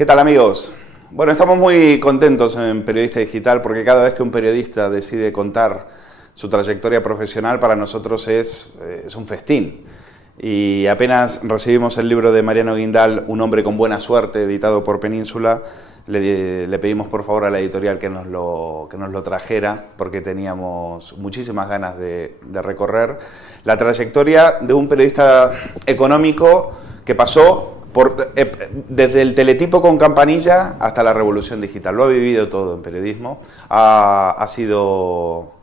¿Qué tal, amigos? Bueno, estamos muy contentos en Periodista Digital porque cada vez que un periodista decide contar su trayectoria profesional, para nosotros es un festín. Y apenas recibimos el libro de Mariano Guindal, Un hombre con buena suerte, editado por Península, le pedimos por favor a la editorial que nos lo trajera, porque teníamos muchísimas ganas de recorrer la trayectoria de un periodista económico que pasó desde el teletipo con campanilla hasta la revolución digital. Lo ha vivido todo en periodismo, ha sido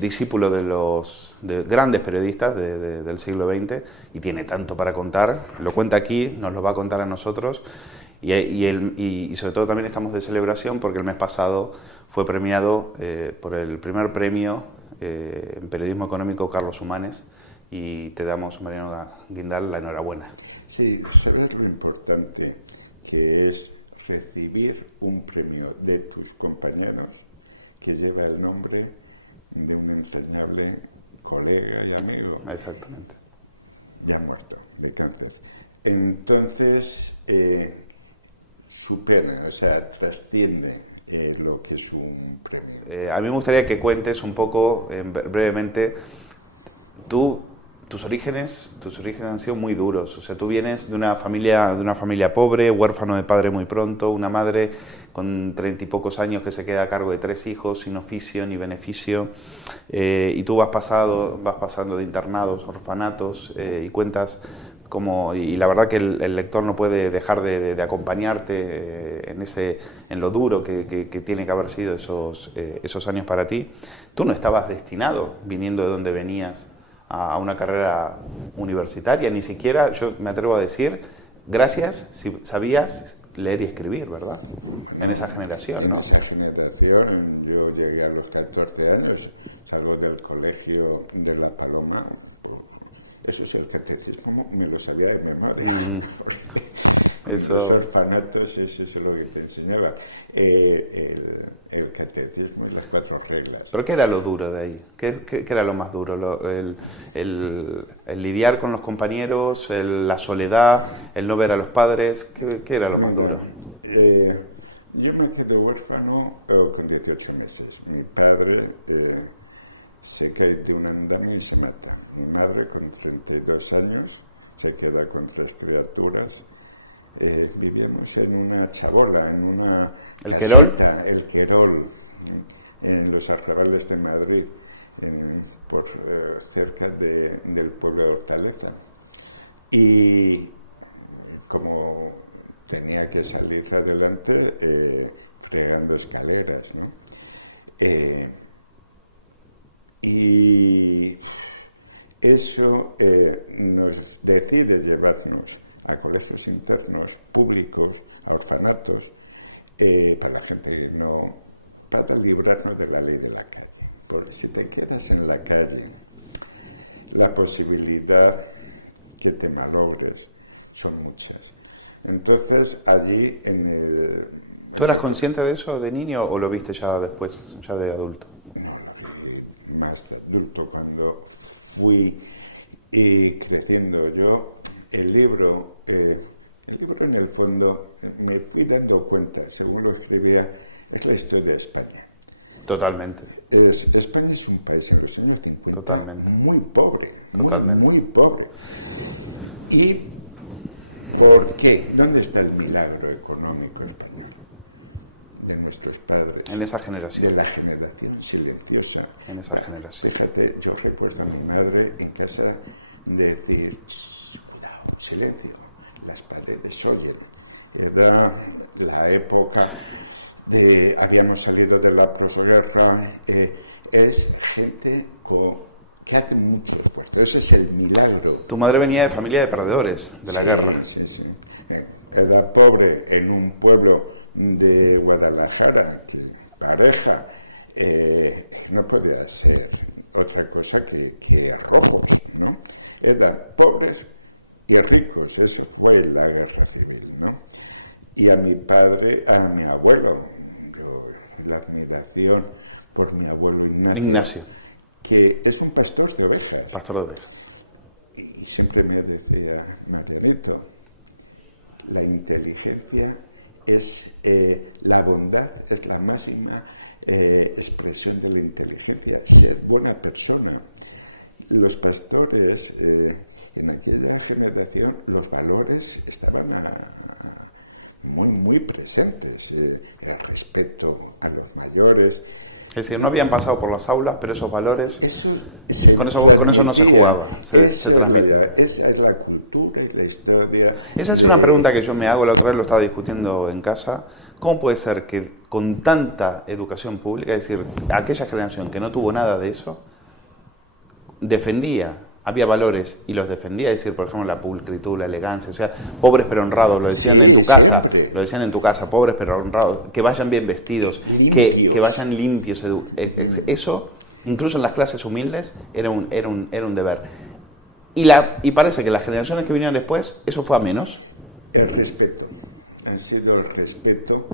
discípulo de grandes periodistas del siglo XX y tiene tanto para contar. Lo cuenta aquí, nos lo va a contar a nosotros y sobre todo también estamos de celebración porque el mes pasado fue premiado por el primer premio en periodismo económico Carlos Humanes. Y te damos, Mariano Guindal, la enhorabuena. Sí, sabes lo importante que es recibir un premio de tus compañeros que lleva el nombre de un entrañable colega y amigo. Exactamente. Ya muerto, de cáncer. Entonces, supera, o sea, trasciende lo que es un premio. A mí me gustaría que cuentes un poco, brevemente, tus orígenes han sido muy duros. O sea, tú vienes de una familia pobre, huérfano de padre muy pronto, una madre con 30 y pocos años que se queda a cargo de 3 hijos sin oficio ni beneficio, y tú vas pasando de internados, orfanatos, y cuentas cómo, y la verdad que el lector no puede dejar de acompañarte en lo duro que tiene que haber sido esos años para ti. Tú no estabas destinado, viniendo de donde venías, a una carrera universitaria, ni siquiera, yo me atrevo a decir, gracias si sabías leer y escribir, ¿verdad? Bueno, en esa generación. En ¿no? esa generación, yo llegué a los 14 años, salgo del colegio de La Paloma, pues, eso sí, el catecismo me lo sabía de memoria. En los orfanatos eso es lo que te enseñaba, el catecismo y las 4 reglas. ¿Pero qué era lo duro de ahí? ¿Qué era lo más duro? El lidiar con los compañeros, la soledad, el no ver a los padres, ¿qué era lo más duro? Yo me quedé huérfano con 18 meses. Mi padre se cae de un andamio y se mata. Mi madre, con 32 años, se queda con 3 criaturas. Vivíamos en una chabola, en una casita, el Querol, en los arrabales de Madrid, cerca del pueblo de Hortaleza. Y como tenía que salir adelante, fregando escaleras, ¿no? Y eso nos decide llevarnos a colegios internos públicos, a orfanatos, para la gente que no, para librarnos de la ley de la calle. Porque si te quedas en la calle, la posibilidad que te malogres son muchas. Entonces, allí ¿Tú eras consciente de eso de niño o lo viste ya después, ya de adulto? No, lo vi más de adulto, cuando fui creciendo yo. El libro en el fondo, me fui dando cuenta, según lo escribía, es la historia de España. Totalmente. España es un país en los años 50 Totalmente. Muy pobre, muy pobre. ¿Y por qué? ¿Dónde está el milagro económico español? De nuestros padres. En esa generación. De la generación silenciosa. En esa generación. Fíjate, yo recuerdo a mi madre en casa decir, cuidado, silencio, las paredes oyen. Era la época habíamos salido de la posguerra, es gente que hace mucho esfuerzo, ese es el milagro. Tu madre venía de familia de perdedores de la guerra. Sí. Era pobre en un pueblo de Guadalajara, que pareja, no podía ser otra cosa que rojos, ¿no? Eran pobres y ricos, eso fue la guerra civil, ¿no? Y a mi padre, a mi abuelo, la admiración por mi abuelo Ignacio, que es un pastor de ovejas. Pastor de ovejas. Y siempre me decía, Marianito, la inteligencia es la bondad, es la máxima expresión de la inteligencia, ser buena persona. Los pastores, en aquella generación, los valores estaban muy presentes, el respeto a los mayores. Es decir, no habían pasado por las aulas, pero esos valores... Eso se con eso transmitía. no se jugaba. Esa es la cultura y la historia. Esa es una pregunta que yo me hago, la otra vez lo estaba discutiendo en casa. ¿Cómo puede ser que con tanta educación pública, es decir, aquella generación que no tuvo nada de eso, había valores y los defendía, es decir, por ejemplo, la pulcritud, la elegancia, o sea, pobres pero honrados, lo decían en tu casa, siempre. Lo decían en tu casa, pobres pero honrados, que vayan bien vestidos, limpios, que vayan limpios, eso, incluso en las clases humildes, era un deber. Y parece que las generaciones que vinieron después, eso fue a menos. El respeto, ha sido el respeto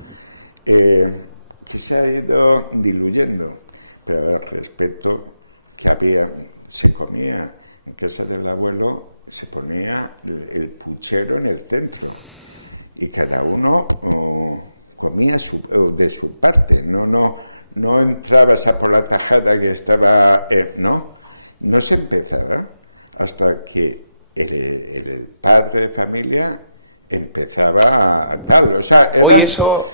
que se ha ido diluyendo, pero el respeto que se comía en casa del abuelo, se ponía el puchero en el centro y cada uno comía de su parte, no entrabas a por la tajada que estaba, no se empezaba hasta que el padre de familia empezaba a tal, o sea,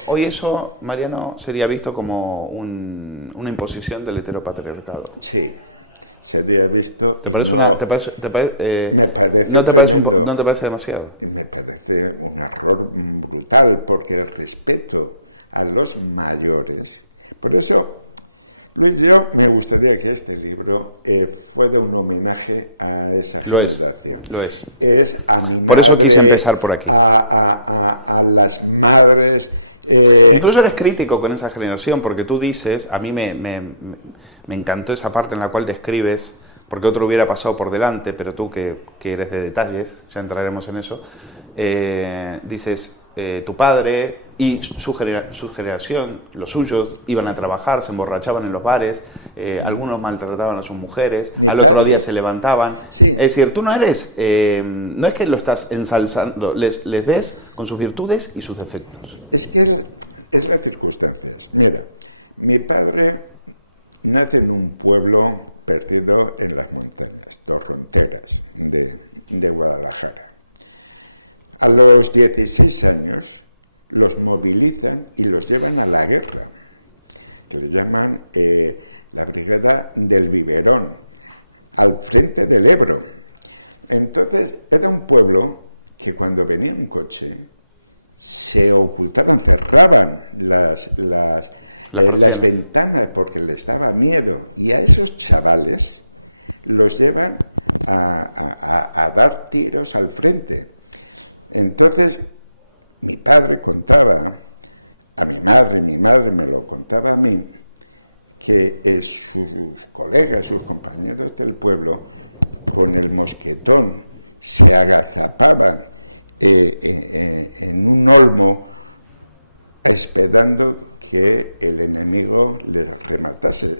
hoy eso, Mariano, sería visto como una imposición del heteropatriarcado. Sí. Sería visto. Me parece tremendo. ¿No te parece demasiado? Me parece un error brutal, porque el respeto a los mayores. Por eso, Luis, yo me gustaría que este libro fuera un homenaje a esa generación. Lo es. Es a mi madre. Por eso quise empezar por aquí. A las madres. Incluso eres crítico con esa generación, porque tú dices, a mí me encantó esa parte en la cual describes, porque otro hubiera pasado por delante, pero tú que eres de detalles, ya entraremos en eso, dices, tu padre y su generación, los suyos, iban a trabajar, se emborrachaban en los bares, algunos maltrataban a sus mujeres, al otro día se levantaban. Sí. Es decir, tú no eres, no es que lo estás ensalzando, les ves con sus virtudes y sus defectos. Es que es las circunstancias. Mira, mi padre nace en un pueblo perdido en las montañas, Torronteras, de Guadalajara. A los 16 años los movilizan y los llevan a la guerra, que le llaman la Brigada del Biberón, al frente del Ebro. Entonces era un pueblo que cuando venía un coche se ocultaban, cerraban las ventanas porque les daba miedo, y a esos chavales los llevan a dar tiros al frente. Entonces mi padre contaba a mi madre me lo contaba a mí, que sus colegas, sus compañeros del pueblo, con el mosquetón se agazapaban en un olmo esperando que el enemigo les rematase.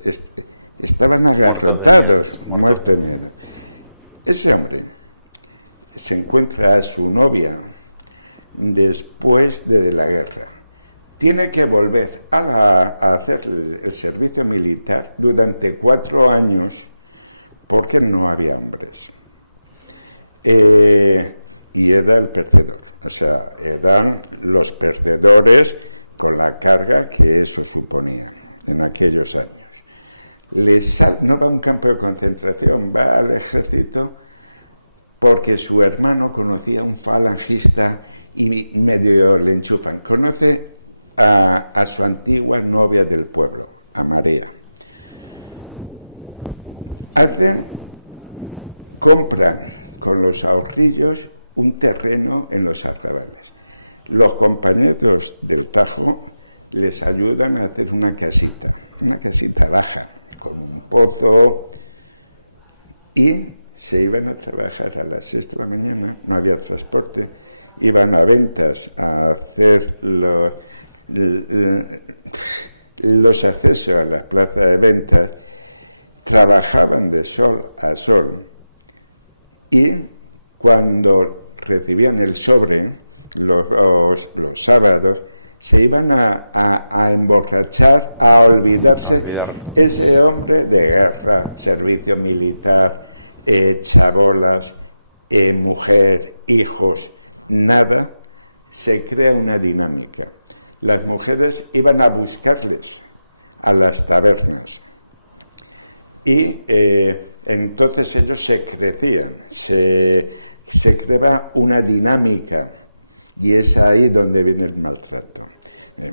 Estaban agarrotados, muertos de miedo. Ese hombre se encuentra a su novia después de la guerra. Tiene que volver a hacer el servicio militar durante 4 años porque no había hombres. Y era el perdedor, o sea, eran los perdedores con la carga que eso suponía en aquellos años. No va a un campo de concentración, va al ejército porque su hermano conocía a un falangista y medio le enchufan. Conoce a su antigua novia del pueblo, a María. Compran con los ahorrillos un terreno en los arrabales. Los compañeros del Tajo les ayudan a hacer una casita baja, con un pozo, y se iban a trabajar a las 6 de la mañana, no había transporte, iban a ventas a hacer los accesos a las plazas de ventas, trabajaban de sol a sol, y cuando recibían el sobre, los sábados, se iban a emborrachar, a olvidarse. Ese hombre de guerra, servicio militar, chabolas, mujer, hijos, nada, se crea una dinámica. Las mujeres iban a buscarles a las tabernas y entonces ellos se crecían, se creaba una dinámica y es ahí donde viene el maltrato.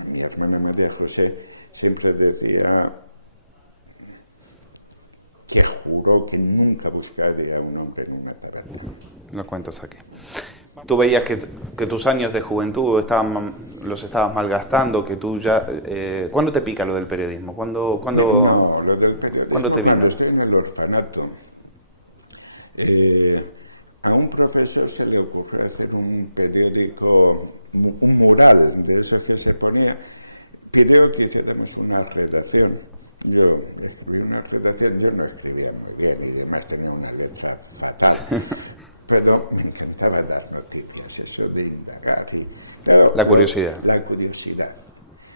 Mi hermana María José siempre decía que juró que nunca buscaría a un hombre en una taberna. Lo cuentas aquí. Tú veías que tus años de juventud los estabas malgastando, que tú ya... ¿Cuándo te pica lo del periodismo? No, lo del periodismo cuando estoy en el orfanato. A un profesor se le ocurrió hacer un periódico, un mural de esos que se ponía. Pidió que hiciéramos una redacción. Yo escribí una redacción, yo no escribía muy bien y además tenía una letra fatal. Pero me encantaba dar noticias, eso de indagar y claro, la curiosidad.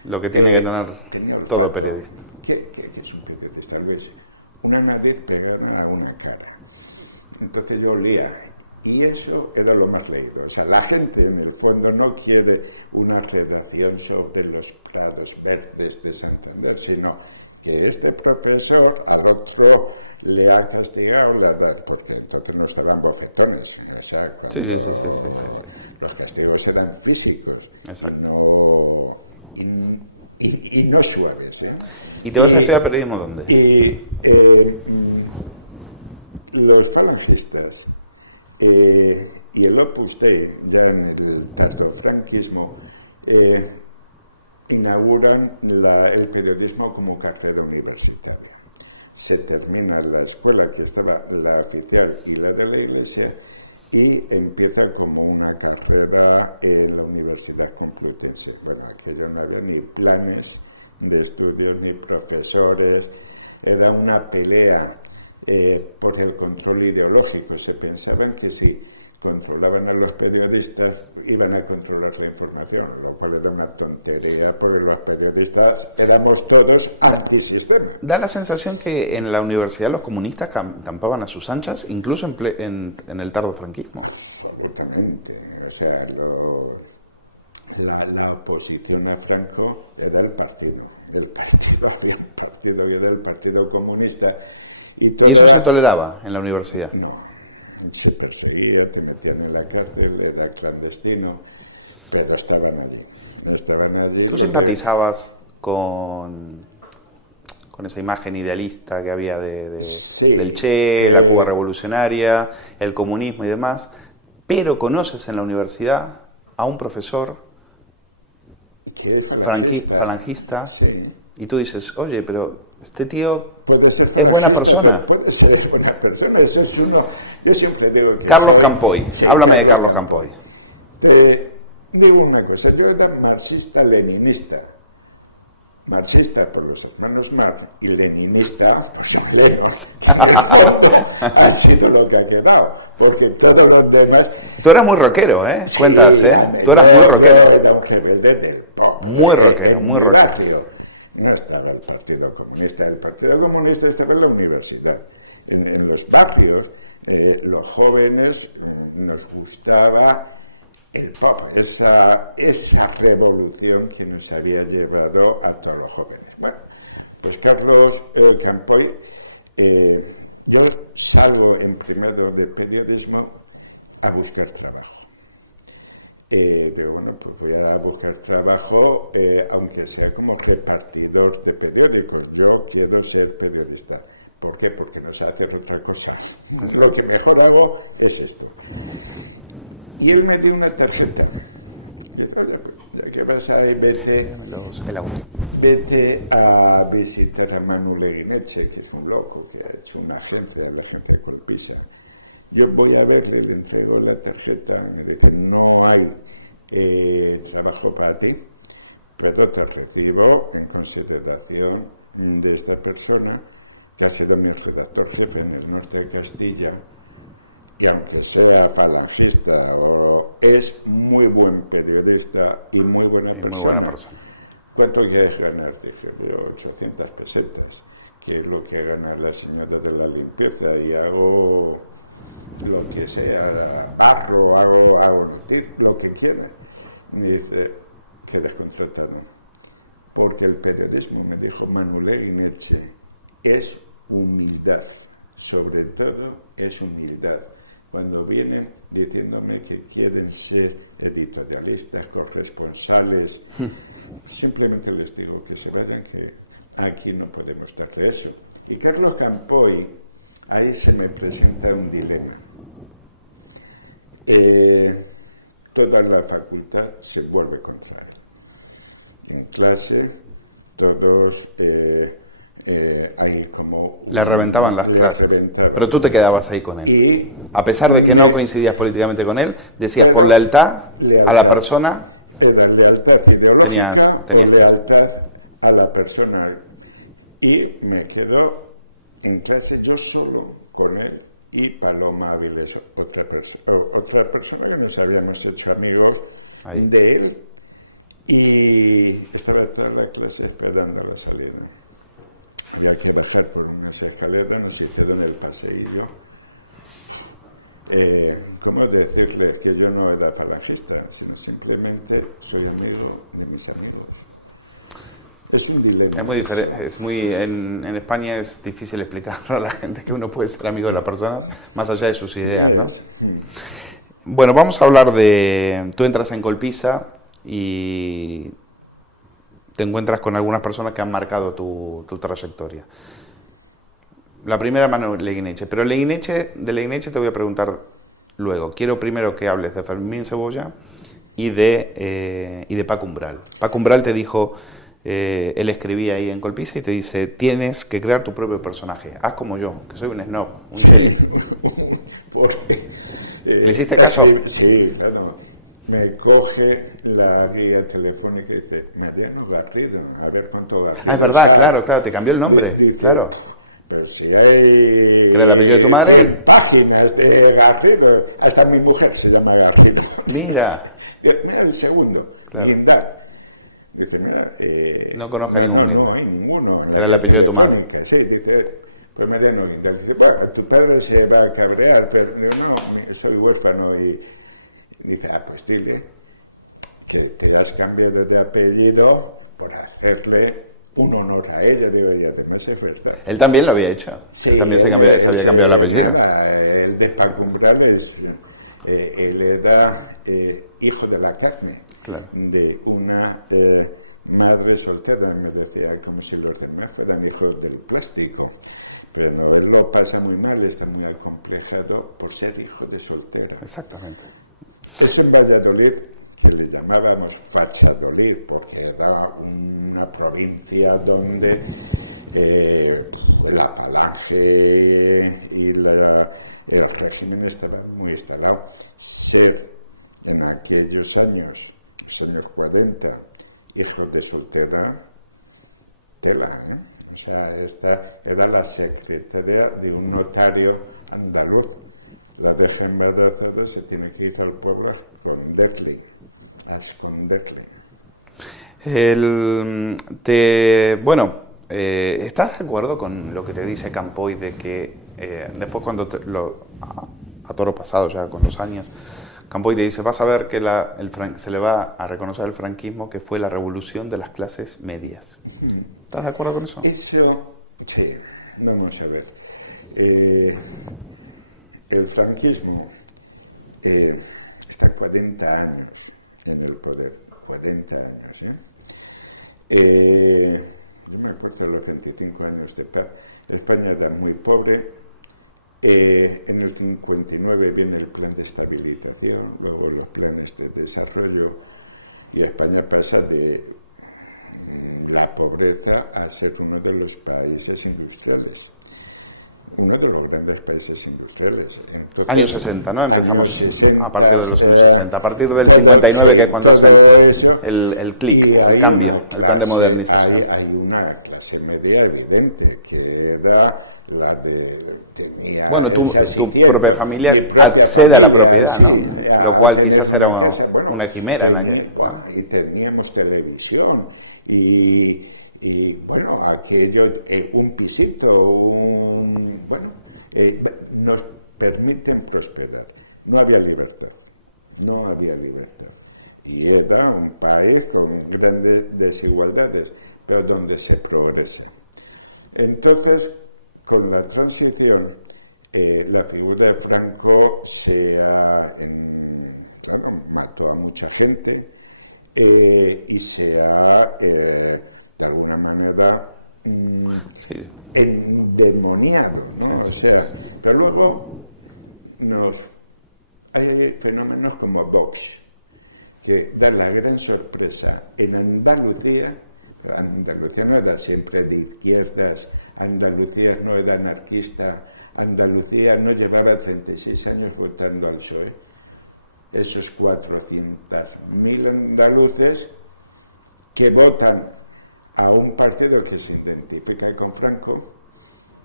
Lo que tiene que tener tenía olfato. Todo periodista. ¿Qué es un periodista, Luis? Una nariz pegada a una cara. Entonces yo olía y eso era lo más leído. O sea, la gente en el fondo no quiere una redacción sobre los prados verdes de Santander, sino que este profesor al otro le ha castigado, porque entonces no estaban bofetones, o sea, cuando los castigos eran físicos. Exacto. y no suaves. ¿Y te vas a estudiar periodismo dónde? Los falangistas y el Opus Dei, ya en el tardofranquismo, inauguran el periodismo como carrera universitaria. Se termina la escuela, que estaba la oficial y la de la Iglesia, y empieza como una carrera en la Universidad Complutense. Bueno, aquello no había ni planes de estudios, ni profesores, era una pelea por el control ideológico. Se pensaban que si controlaban a los periodistas, iban a controlar la información, lo cual era una tontería, porque los periodistas éramos todos antisistema. Da la sensación que en la universidad los comunistas campaban a sus anchas, incluso en el tardofranquismo. Absolutamente. O sea, la oposición a Franco era el partido. Había un partido que era el Partido Comunista. ¿Y eso se toleraba en la universidad? No. Se perseguía, te metían en la cárcel, era clandestino, pero estaban allí. ¿Tú simpatizabas con esa imagen idealista que había sí, del Che, la Cuba revolucionaria, el comunismo y demás, pero conoces en la universidad a un profesor que es falangista? Sí. Y tú dices, oye, pero este tío puede ser falangista, pero puede ser buena persona. Eso es uno. Yo siempre digo que Carlos Campoy. Sí, háblame de Carlos Campoy. Te digo una cosa. Yo era marxista-leninista. Marxista por los hermanos Marx y leninista por John Lennon, que en el fondo ha sido lo que ha quedado, porque todos los demás... Tú eras muy rockero, ¿eh? Sí, yo era un rebelde del pop. Muy rockero, en mi barrio no estaba el Partido Comunista. El Partido Comunista estaba en la universidad. En los barrios, los jóvenes nos gustaba el pop, esa revolución que nos había llevado a todos los jóvenes. Bueno, pues Carlos Campoy, yo salgo en primero de periodismo a buscar trabajo. Digo, bueno, pues voy a buscar trabajo, aunque sea como repartidor de periódicos. Yo quiero ser periodista. ¿Por qué? Porque no sé hacer otra cosa. Lo que mejor hago es esto. Y él me dio una tarjeta. Y dice, oye, pues ya que vas ahí, vete a visitar a Manu Leguineche, que es un loco, que ha hecho una agencia, la agencia de Colpisa. Yo voy a verle, le entrego la tarjeta, me dice, no hay trabajo para ti, pero te recibo en consideración de esta persona, que ha sido mi redactor jefe en el norte de Castilla, y aunque sea falangista, es muy buen periodista y muy buena persona. ¿Cuánto quieres ganar? Dije, 800 pesetas, que es lo que gana la señora de la limpieza, y hago lo que sea, barro, hago noticias, lo que quiera. Y dice, quedas contratado. Porque el periodismo, me dijo Manu Leguineche, es humildad, sobre todo es humildad. Cuando vienen diciéndome que quieren ser editorialistas, corresponsales, simplemente les digo que se vayan, que aquí no podemos darle eso. Y Carlos Campoy, ahí se me presenta un dilema. Toda la facultad se vuelve contra él. En clase, todos ahí como... Le reventaban las clases. Reventaban. Pero tú te quedabas ahí con él. Y a pesar de que no coincidías políticamente con él, decías por lealtad a la persona. Era lealtad ideológica o lealtad a la persona. Y me quedo en clase yo solo con él y Paloma Áviles, otra persona que nos habíamos hecho amigos de él, y estaba toda la clase esperando la salida. Había que bajar por unas escaleras, nos hicieron el paseillo. ¿Cómo decirles que yo no era falangista, sino simplemente soy amigo de mis amigos? Es un dilema. Es muy diferente. En España es difícil explicar a la gente que uno puede ser amigo de la persona más allá de sus ideas, ¿no? Bueno, vamos a hablar de... Tú entras en Colpisa y te encuentras con algunas personas que han marcado tu trayectoria. La primera, Manu Leguineche. Pero de Leguineche te voy a preguntar luego. Quiero primero que hables de Fermín Cebolla y de Paco Umbral. Paco Umbral te dijo... él escribía ahí en Colpisa y te dice, tienes que crear tu propio personaje, haz como yo, que soy un snob. Sí, porque... ¿Hiciste caso? Sí, claro. Me coge la guía telefónica y dice, Mariano Garrido, a ver cuánto Garrido es verdad, claro, te cambió el nombre. Dice, claro. Pero si hay 100 páginas de Garrido, hasta mi mujer se llama Garrido. Mira. Mira el segundo, claro. Guindal. Dice, mira, no hay ninguno en la guía telefónica. Sí, dice, pues Mariano Guindal. Dice, bueno, tu padre se va a cabrear, pero digo, no, soy huérfano. Y dice, pues dile que te has cambiado de apellido por hacerle un honor a ella. Digo, y además es verdad. Él también lo había hecho. Sí, él de Paco Umbral él era hijo de la carne. Claro. De una madre soltera, me decía, como si los demás fueran hijos del plástico. Pero no, él lo pasa muy mal, está muy acomplejado por ser hijo de soltera. Exactamente. Eso en Valladolid, que le llamábamos Fachadolid, porque era una provincia donde la falange y el régimen estaban muy instalados. Ser en aquellos años, los años 40, hijos de soltera, tela, ¿eh? O sea, esta era la secretaria de un notario andaluz. La deja embarazada, se tiene que ir al pueblo a esconderle. ¿Estás de acuerdo con lo que te dice Campoy de que después cuando a toro pasado, ya con 2 años, Campoy te dice, vas a ver que se le va a reconocer al franquismo que fue la revolución de las clases medias? ¿Estás de acuerdo con eso? Eso, sí, vamos a ver. El franquismo está 40 años en el poder, 40 años. Yo me acuerdo de los 25 años de paz. España era muy pobre. En el 59 viene el plan de estabilización, luego los planes de desarrollo, y España pasa de la pobreza a ser uno de los países industriales. uno de los grandes países industriales. Entonces, años 60, ¿no? Años 60, a partir de los años 60, a partir del 59, sí, que es cuando todo eso. El clic, y hay cambio, una clase, hay una clase media evidente que era la de tenía el sasistiento, mi propia familia, sí, ¿no? a tener una casa, bueno, una quimera, y teníamos televisión y bueno, aquello, un pisito, nos permiten prosperar. No había libertad. Y era un país con grandes desigualdades, pero donde se progresa. Entonces, con la transición, la figura de Franco mató a mucha gente y de alguna manera endemoniado, ¿no? O sea, pero luego hay fenómenos como Vox, que da la gran sorpresa en Andalucía. Pero Andalucía no era siempre de izquierdas, Andalucía no era anarquista, Andalucía no llevaba 36 años votando al PSOE. Esos 400.000 andaluces que votan a un partido que se identifica con Franco,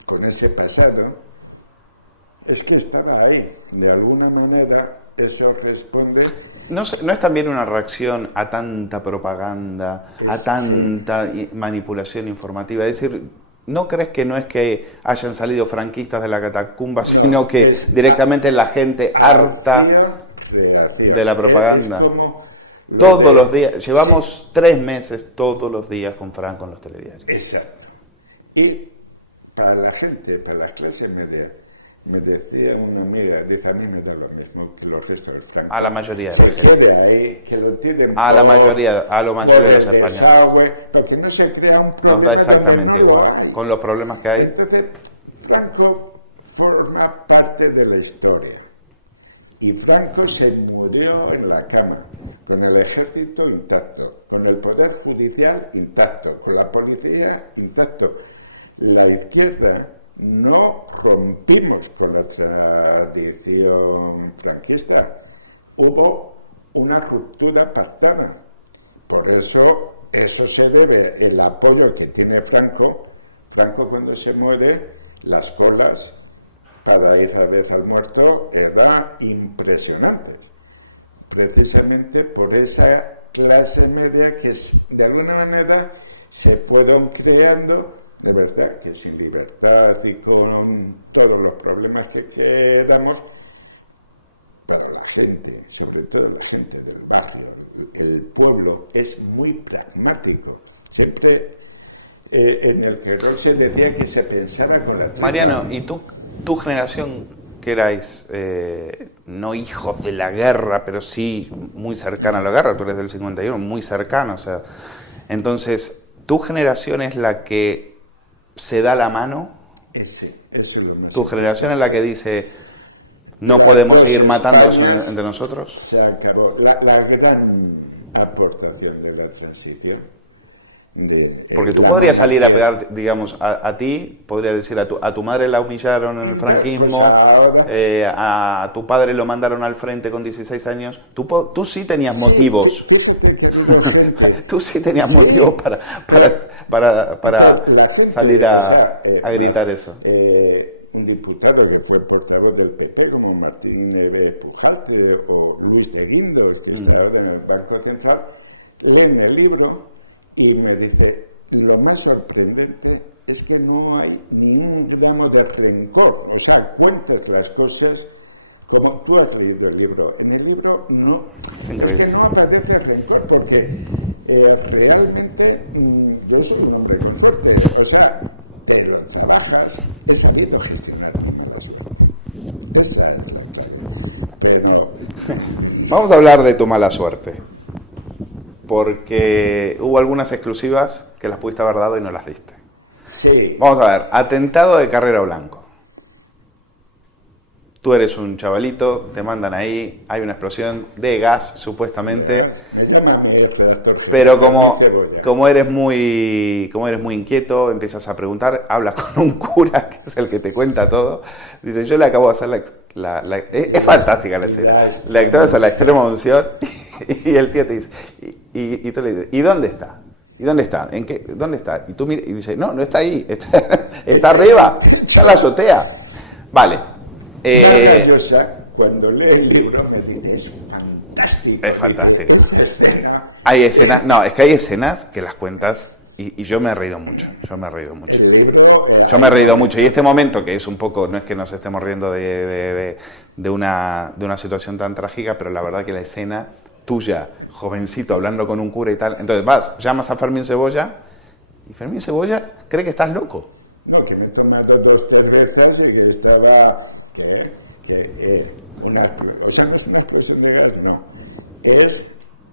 con ese pasado, es que estaba ahí. De alguna manera eso responde... ¿No es también una reacción a tanta propaganda, a tanta manipulación informativa? Es decir, ¿no crees que no es que hayan salido franquistas de la catacumba, sino que es directamente la gente harta reacción de la propaganda? Es como... Todos los días, llevamos 3 meses todos los días con Franco en los telediarios. Exacto. Y para la gente, para las clases medias, me decía una amiga, dice, a mí me da lo mismo que los restos del Franco. A la mayoría. Se quede ahí, que lo tiren por el desagüe, porque no se crea un problema donde no lo hay. Con los problemas que hay. Entonces, Franco forma parte de la historia. Y Franco se murió en la cama, con el ejército intacto, con el poder judicial intacto, con la policía intacto. La izquierda no rompimos con la tradición franquista, hubo una ruptura pactada. Por eso se debe el apoyo que tiene Franco. Franco, cuando se muere, las colas para ir a ver al muerto eran impresionantes, precisamente por esa clase media que de alguna manera se fueron creando. De verdad que sin libertad y con todos los problemas que damos, pero la gente, sobre todo la gente del barrio, el pueblo, es muy pragmático. Siempre en el Querol se decía que se pensaba con la tripa. Mariano, ¿y tu generación, que erais no hijos de la guerra, pero sí muy cercana a la guerra? Tú eres del 51, muy cercano, o sea, entonces, ¿tu generación es la que se da la mano? Eso es lo más importante. ¿Tu generación es la que dice no las podemos dos seguir matándonos Españas entre nosotros? Se acabó. La gran aportación de la transición, de la podría salir a pegar, digamos, a ti, podría decir a tu madre la humillaron en el franquismo, pues ahora, a tu padre lo mandaron al frente con 16 años, tú sí tenías motivos. Fíjate que ha habido gente... Tú sí tenías motivos para la gente, a gritar eso. Un diputado que fue portavoz del PP, como Martín Pujalte o Luis de Guindos, que está ahora en el Banco Central, leen el libro y me dice, lo más sorprendente es que no hay ni un gramo de rencor, o sea, cuentas las cosas como tú has leído el libro. En el libro no, es que no aparece rencor, porque realmente yo soy un hombre con suerte, o sea, te lo trabajas, he sabido gestionar mi mala suerte. Esa es la clave. Pero vamos a hablar de tu mala suerte, porque hubo algunas exclusivas que las pudiste haber dado y no las diste. Sí. Vamos a ver, atentado de Carrera Blanco. Tú eres un chavalito, te mandan ahí, hay una explosión de gas, supuestamente. De gas. Me llama mi redactor jefe, pero Fermín Cebolla. como eres muy inquieto, empiezas a preguntar, hablas con un cura, que es el que te cuenta todo. Dice, yo le acabo de hacer es fantástica la escena. La extrema unción. Y el tío te dice, y tú le dices, ¿y dónde está? ¿Y dónde está? ¿Dónde está? Y tú miras y dices, no está ahí, está arriba, está en la azotea. Vale. Vargas Llosa, cuando lee el libro, me dice, es fantástico. Dice, esa escena... Hay escenas, no, es que hay escenas que las cuentas y yo me he reído mucho. El libro... yo me he reído mucho. Y este momento, que es un poco, no es que nos estemos riendo de una situación tan trágica, pero la verdad que la escena tuya, jovencito, hablando con un cura y tal, entonces llamas a Fermín Cebolla y Fermín Cebolla cree que estás loco. No, que me he tomado 2 cervezas y que estaba... o sea, no es una explosión de gas, no. Es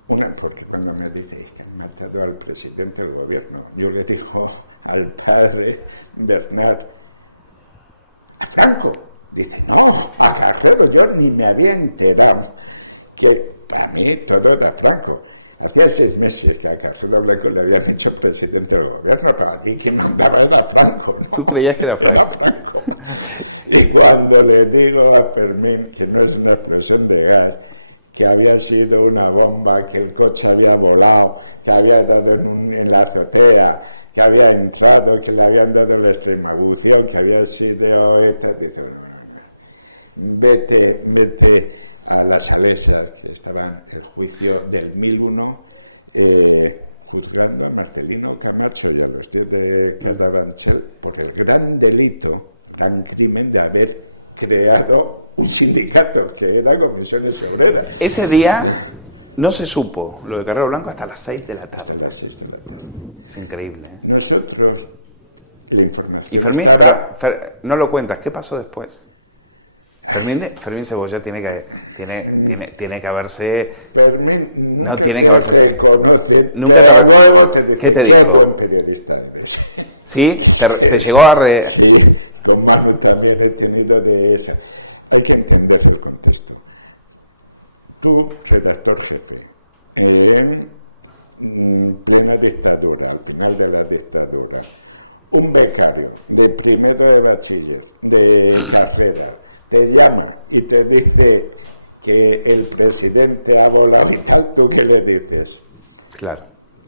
una... Porque cuando me dice, es que han matado al presidente del gobierno, yo le digo al padre Bernard, a Franco. Dice, no, a Carrero, yo ni me había enterado. Que para mí todo era Franco. Hacía 6 meses que a Carrero Blanco le habían hecho presidente del gobierno, pero allí quien mandaba era Franco, ¿no? ¿Tú creías que era Franco? Era Franco. Y cuando le digo a Fermín que no es una explosión de gas, que había sido una bomba, que el coche había volado, que había dado en la azotea, que había entrado, que le habían dado la extremaunción, que había sido esta, dice, bueno, vete a las Salesas, que estaban el juicio del 1001, juzgando a Marcelino Camacho y a los 10 de Carabanchel por el gran delito, gran crimen de haber creado un sindicato, que era Comisiones Obreras. Ese día no se supo lo de Carrero Blanco hasta las 6 de la tarde. Hasta las 6 de la tarde. Es increíble. Nosotros, la información Fermín, estaba... no lo cuentas, ¿qué pasó después? Fermín Cebolla tiene que haberse... Fermín nunca no tiene te reconoce, pero luego te dice, qué buen periodista eres. ¿Sí? ¿Te llegó a... Sí, con Manu también he tenido de esa. Hay que entender el contexto. Tú, redactor jefe, en plena dictadura, al final de la dictadura, un becario de primero de bachiller, de carrera, te llama y te dice que el presidente ha volado y tal, ¿tú qué le dices? Claro.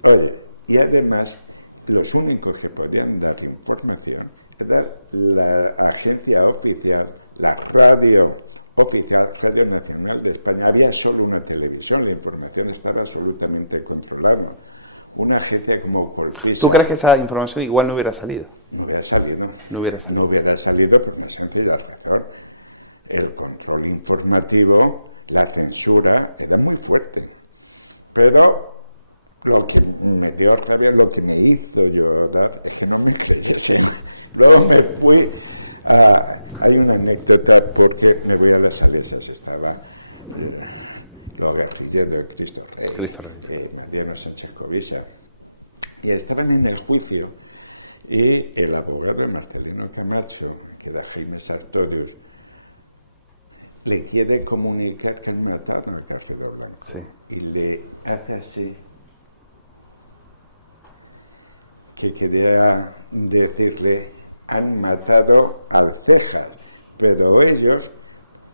Oye, y además, los únicos que podían dar información era la agencia oficial, la radio oficial, Radio Nacional de España. Había solo una televisión, la información estaba absolutamente controlada. Una agencia como Colpisa... ¿Tú crees que esa información igual no hubiera salido? No hubiera salido. No hubiera salido por una sencilla razón. El control informativo, la censura, era muy fuerte. Pero lo que me dio rabia, lo que me hizo llorar, es que no me creyesen. Luego me fui a... Hay una anécdota porque me voy a las Salesas, estaba los guerrilleros de Cristo Rey, Mariano Sánchez Covisa, y estaban en el juicio, y el abogado Marcelino Camacho, que era Jaime Sartorius, le quiere comunicar que han matado a Carrero Blanco, sí. Y le hace así, que quería decirle, han matado al Cejas, pero ellos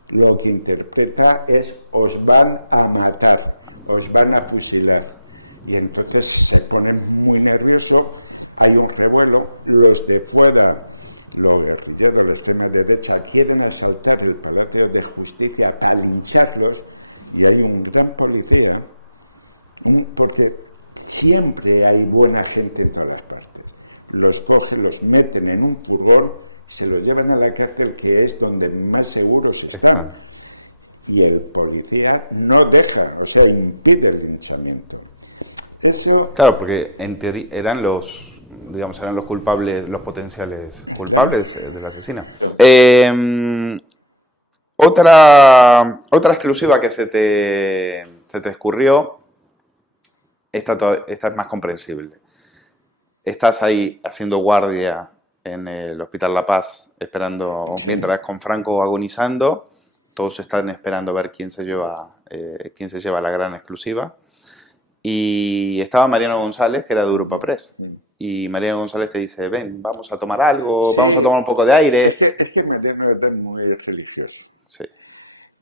lo que interpreta es, os van a matar, os van a fusilar. Y entonces se pone muy nervioso, hay un revuelo, los de fuera, los guerrilleros, la extrema derecha, quieren asaltar el Palacio de Justicia para lincharlos, y hay un gran policía, porque siempre hay buena gente en todas las partes. Los cogen, los meten en un furgón, se los llevan a la cárcel, que es donde más seguros están. Y el policía no deja, o sea, impide el linchamiento. Eso... Claro, porque en teoría eran los culpables, los potenciales culpables, claro, del asesino. Otra exclusiva que se te escurrió, esta es más comprensible. Estás ahí haciendo guardia en el Hospital La Paz, esperando, sí, mientras con Franco agonizando, todos están esperando a ver quién se lleva la gran exclusiva. Y estaba Mariano González, que era de Europa Press. Y Mariano González te dice, ven, vamos a tomar algo, Sí, vamos a tomar un poco de aire. Es que Mariano es muy religioso. Sí.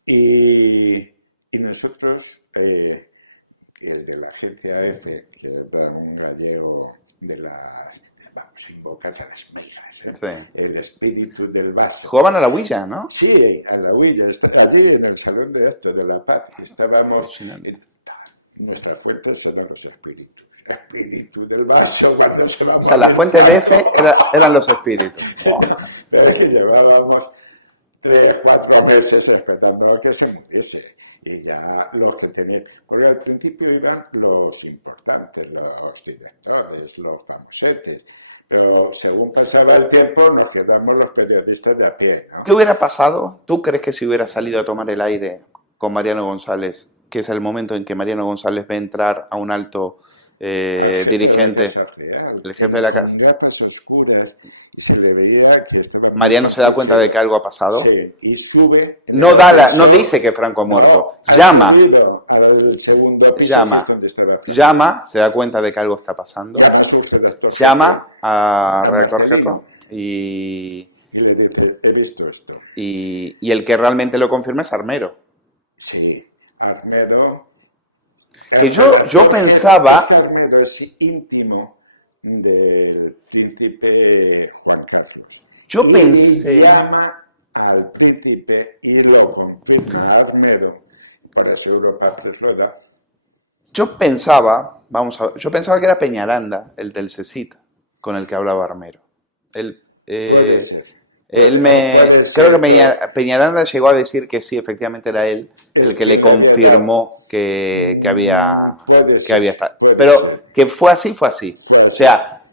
Y nosotros, el de la agencia F, que era un gallego de las... Vamos a invocar a las meigas, ¿eh? Sí. El espíritu del vaso. Jugaban a la huilla, ¿no? Sí, a la huilla. Allí en el Salón de Actos de la Paz. Estábamos... Nuestras fuentes eran los espíritus. Espíritu del vaso cuando se va a morir. La fuente de F eran los espíritus. No, pero es que llevábamos 3, 4 meses esperando a que se muriese. Y ya los que tenían... Porque al principio iban los importantes, los directores, los famosetes. Pero según pasaba el tiempo nos quedamos los periodistas de a pie, ¿no? ¿Qué hubiera pasado? ¿Tú crees que si hubiera salido a tomar el aire con Mariano González, que es el momento en que Mariano González ve entrar a un alto al jefe dirigente de la Casa Real, la con casa. gafas oscuras, y se le veía que estaba muy Mariano se da cuenta compungido. de que algo ha pasado. Sí, y sube en No, el ascensor. no dice que Franco ha muerto. No, ha Llama. subido al segundo piso, Llama. que es donde estaba Franco. Llama, se da cuenta de que algo está pasando. Llama a su redactor jefe. Llama a Marcelino. Y le dice, he visto esto. y el que realmente lo confirma es Armero. Sí, Armedo. Que El yo redactor pensaba- jefe es que Armedo es íntimo del príncipe Juan Carlos. Yo y pensé- llama al príncipe y lo confirma a Armedo. Por eso Europa Press lo da. Yo pensaba que era Peñaranda, el del CECIT, con el que hablaba Armero. Puede ser. Puede Puede ser. Peñaranda llegó a decir que sí, efectivamente era él el que quien le le había confirmó que había... Puede que ser. había estado. Puede Pero ser. que fue así, fue así. Fue así. O sea,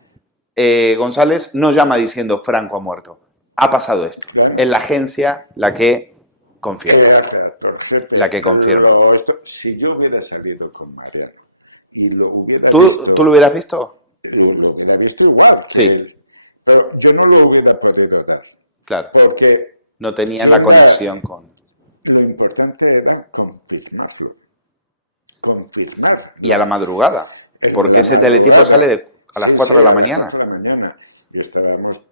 González no llama diciendo Franco ha muerto. Ha pasado esto. Claro. Es la agencia la que confirma. El redactor jefe. La que confirma. Si yo hubiera salido con Mariano y lo hubiera ¿Tú visto... lo hubieras visto? Lo hubiera visto igual que Sí. él. Pero yo no lo hubiera podido dar. Claro. Porque No tenía ¿quién la da? conexión con... Lo importante era confirmarlo. Confirmar. Y a la madrugada. En Porque la ese teletipo madrugada. sale a las Sí, 4 sí, de la a las mañana. 4 de la mañana. Y estábamos...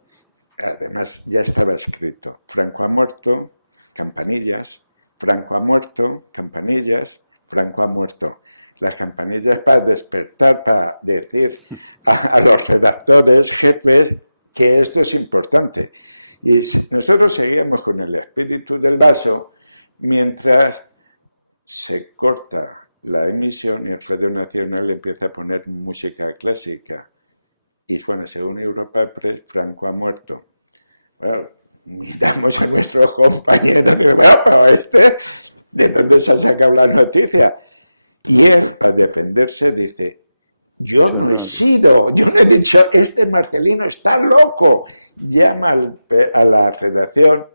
Además, ya estaba escrito. Franco ha muerto, campanillas. Franco ha muerto, campanillas. Franco ha muerto. Las campanillas para despertar, para decir a los redactores, jefes, que esto es importante. Y nosotros seguíamos con el espíritu del vaso mientras se corta la emisión y Radio Nacional empieza a poner música clásica. Y bueno, según Europa Press, Franco ha muerto. Bueno, miramos a nuestros compañeros y digo, bueno, pero ¿de dónde se ha sacado la noticia? Y él, para defenderse, dice, yo no he sido, yo no he dicho, Marcelino está loco. Llama a la redacción,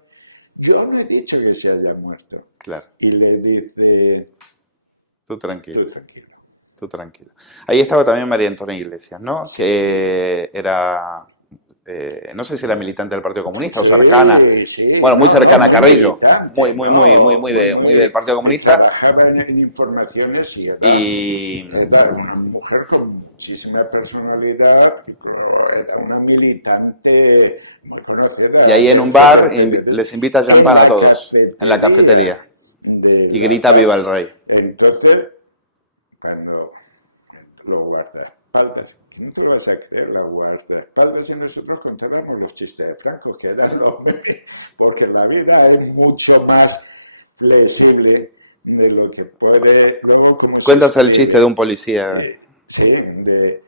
yo no he dicho que se haya muerto. Claro. Y le dice, Tú tranquilo. tú tranquilo. Tú tranquilo. Ahí estaba también María Antonia Iglesias, ¿no? Sí. Que era, no sé si era militante del Partido Comunista o Sí, cercana. sí, Bueno, muy cercana a muy Carrillo. militante, Muy del Partido Comunista. Trabajaba en informaciones y era Y una mujer con muchísima personalidad, era una militante muy conocida. Y ahí en un dentro bar del periodismo. les invita a en llamar a la todos. cafetería. En la cafetería. De Y La grita Paz. viva el rey. Entonces, cuando los guardaespaldas, que no te lo vas a creer, los guardaespaldas y nosotros contábamos los chistes de Franco, que eran los memes, porque la vida es mucho más flexible de lo que puede, luego como se Cuentas el escribe. chiste de un policía. Sí, de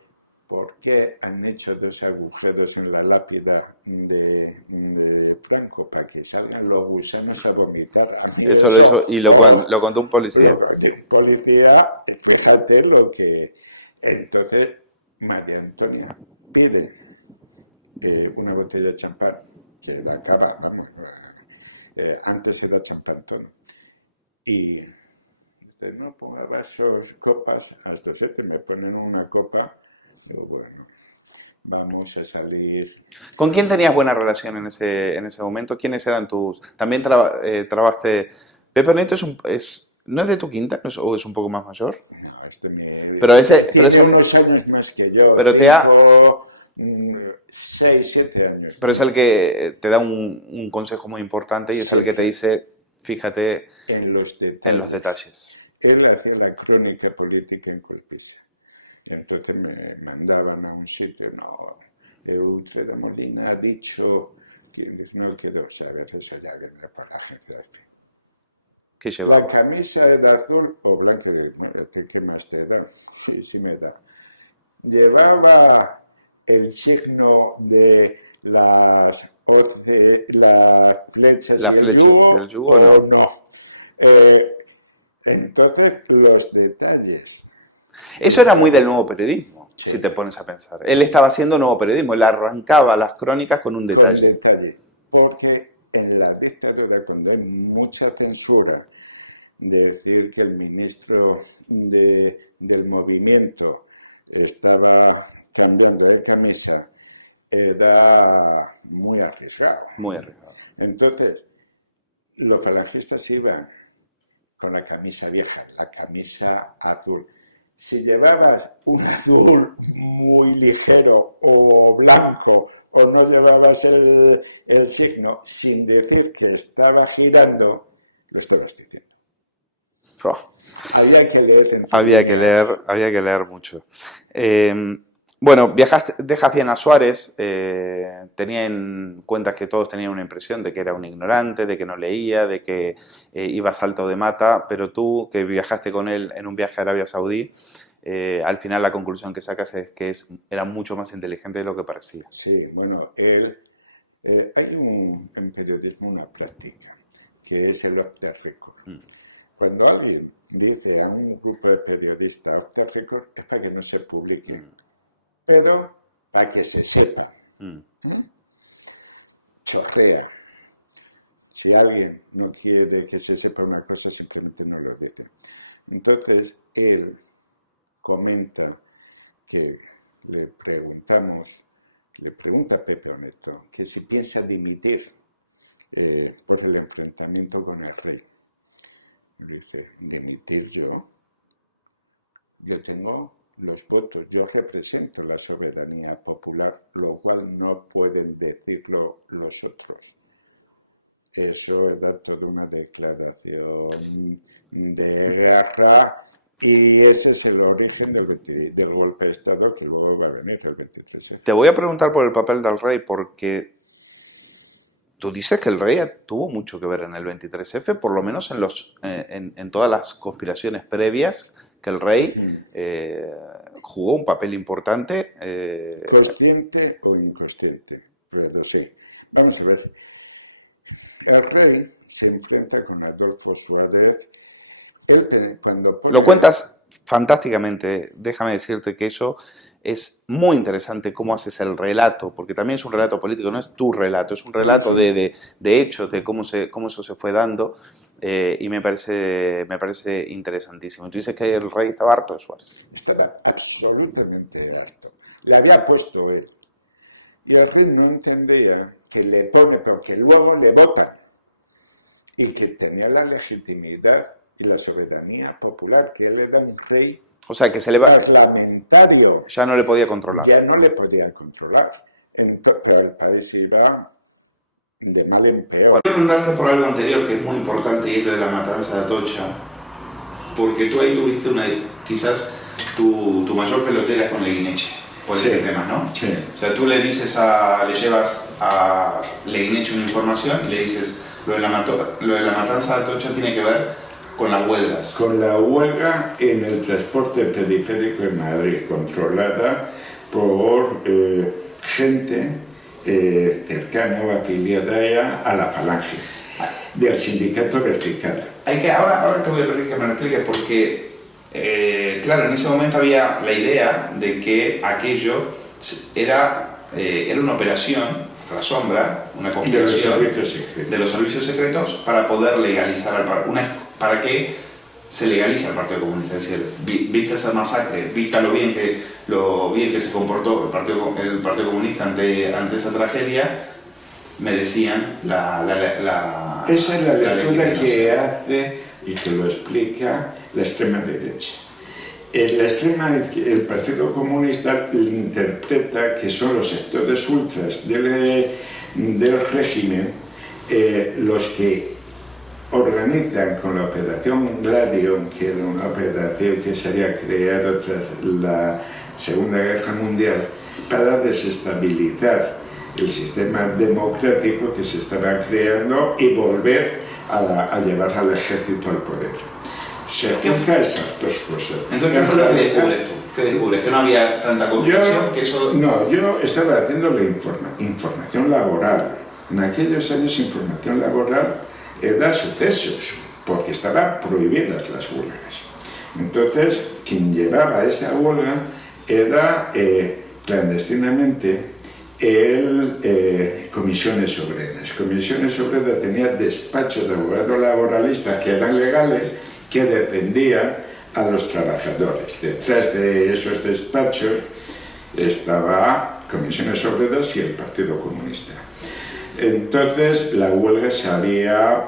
por qué han hecho 2 agujeros en la lápida de Franco, para que salgan los gusanos a vomitar. A mí eso Y lo contó un policía. de un policía, fíjate lo que... Entonces, María Antonia pide una botella de champán, que la acaba, vamos, antes era champán tono, y dice, no, ponga vasos, copas, a estos 7 me ponen una copa, digo, bueno, vamos a salir... ¿Con quién tenías buena relación en ese momento? ¿Quiénes eran tus...? También trabajaste Pepe Neto ¿no es de tu quinta o es un poco más mayor? No, tiene unos años más que yo, pero 6, 7 años. Pero es el que te da un consejo muy importante y es el que te dice, fíjate en los detalles. Él hacía la crónica política en Colpisa. Y entonces me mandaban a un sitio, no, Utrera Molina ha dicho que no quiero saber, eso ya viene por la agencia EFE. ¿Qué lleva? La camisa es de azul o blanca. ¿Qué más te da? Sí me da. Llevaba el signo de las flechas y el yugo o no. Entonces, los detalles. Eso era muy del nuevo periodismo, sí, si te pones a pensar. Él estaba haciendo nuevo periodismo, él arrancaba las crónicas con un detalle. Con detalle, porque en la dictadura, cuando hay mucha censura, decir que el ministro del movimiento estaba cambiando de camisa era muy arriesgado. Muy arriesgado. Entonces, los falangistas iban con la camisa vieja, la camisa azul. Si llevabas un azul muy ligero o blanco o no llevabas el signo sin decir que estaba girando, lo estabas diciendo. Había que leer Había que leer mucho. Bueno, dejas bien a Suárez, tenía en cuenta que todos tenían una impresión de que era un ignorante, de que no leía, de que iba salto de mata, pero tú, que viajaste con él en un viaje a Arabia Saudí, al final la conclusión que sacas es que era mucho más inteligente de lo que parecía. Sí, bueno, hay en periodismo una práctica, que es el off the record. Cuando alguien dice a un grupo de periodistas off the record, es para que no se publique, pero para que se sepa. Chorrea. Si alguien no quiere que se sepa una cosa, simplemente no lo dice. Entonces, él comenta que le pregunta a Pepe Neto que si piensa dimitir por el enfrentamiento con el rey. Le dice, ¿dimitir yo? Yo tengo los votos, yo represento la soberanía popular, lo cual no pueden decirlo los otros. Eso era toda una declaración de guerra y ese es el origen del golpe de Estado que luego va a venir, el 23F. Te voy a preguntar por el papel del rey porque tú dices que el rey tuvo mucho que ver en el 23F, por lo menos en todas las conspiraciones previas, que el rey jugó un papel importante. Consciente o inconsciente, pero sí. Vamos a ver. El rey se enfrenta con Adolfo Suárez. Él, cuando pone... Lo cuentas fantásticamente. Déjame decirte que eso es muy interesante, cómo haces el relato, porque también es un relato político, no es tu relato, es un relato de hechos, de cómo eso se fue dando, y me parece interesantísimo. Y tú dices que el rey estaba harto de Suárez. Estaba absolutamente harto. Le había puesto él. Y el rey no entendía que le pone, pero que luego le votan. Y que tenía la legitimidad y la soberanía popular, que él era un rey, o sea, que parlamentario. Ya no le podía controlar. Ya no le podía controlar. Pero el país iba de mal en peor. Quiero preguntarte por algo anterior que es muy importante, y es lo de la matanza de Atocha. Porque tú ahí tuviste quizás tu mayor pelotera es con Leguineche, por ese tema, ¿no? Sí. O sea, tú le llevas a Leguineche una información y le dices, lo de la matanza de Atocha tiene que ver con las huelgas. Con la huelga en el transporte periférico en Madrid, controlada por gente cercana o afiliada a la Falange, del sindicato vertical. Ahora te voy a pedir que me lo expliques porque, claro, en ese momento había la idea de que aquello era una operación a la sombra, una conspiración de los servicios secretos para poder legalizar para que se legaliza el Partido Comunista. Es decir, vista esa masacre, vista lo bien que se comportó el Partido Comunista ante esa tragedia, me decían esa es la lectura legitimación. que hace y que lo explica la extrema derecha. El Partido Comunista le interpreta que son los sectores ultras del régimen los que organizan con la Operación Gladio, que era una operación que se había creado tras la Segunda Guerra Mundial para desestabilizar el sistema democrático que se estaba creando y volver a llevar al ejército al poder. Se junta esas dos cosas. Entonces, ¿qué fue lo que descubres tú? ¿Qué descubres? ¿Que no había tanta corrupción? Que eso... No, yo estaba haciendo la información laboral. En aquellos años, información laboral era sucesos, porque estaban prohibidas las huelgas. Entonces, quien llevaba esa huelga era clandestinamente Comisiones Obreras. Comisiones Obreras tenía despachos de abogados laboralistas que eran legales, que defendían a los trabajadores. Detrás de esos despachos estaba Comisiones Obreras y el Partido Comunista. Entonces la huelga se había